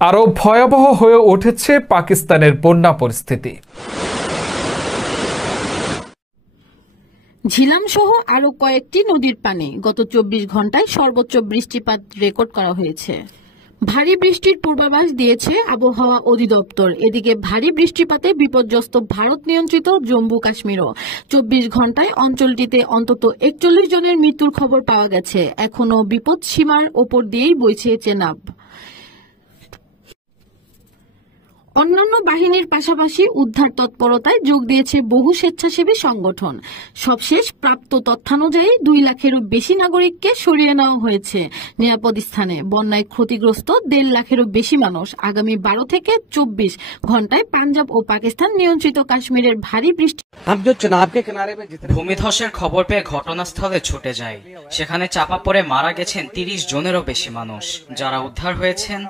আরও ভয়াবহ হয়ে উঠেছে পাকিস্তানের বন্যা পরিস্থিতি। ঝিলাম সহ আরো কয়েকটি নদীর পানি গত 24 ঘন্টায় সর্বোচ্চ বৃষ্টিপাত রেকর্ড করা হয়েছে। ভারী বৃষ্টির পূর্বাভাস দিয়েছে আবহাওয়া অধিদপ্তর। এদিকে ভারী বৃষ্টিপাতে বিপর্যস্ত ভারত নিয়ন্ত্রিত জম্মু কাশ্মীরও। 24 ঘন্টায় অঞ্চলটিতে অন্তত 41 জনের মৃত্যুর খবর পাওয়া গেছে। এখনো বিপদ সীমার ওপর দিয়েই বইছে চেনাব। অন্যান্য বাহিনীর পাশাপাশি উদ্ধার তৎপরতায় যোগ দিয়েছে বহু স্বেচ্ছাসেবী সংগঠন। সবশেষ প্রাপ্ত তথ্যানুযায়ী 2 লাখেরও বেশি নাগরিককে সরিয়ে নেওয়া হয়েছে নিরাপদ স্থানে। বন্যায় ক্ষতিগ্রস্ত 1.5 লাখেরও বেশি মানুষ। আগামী 12 থেকে 24 ঘন্টায় পাঞ্জাব ও পাকিস্তান নিয়ন্ত্রিত কাশ্মীরের ভারী বৃষ্টি। ভূমিধসের খবর পেয়ে ঘটনাস্থলে ছুটে যায়। সেখানে চাপা পড়ে মারা গেছেন 30 জনেরও বেশি মানুষ। যারা উদ্ধার হয়েছেন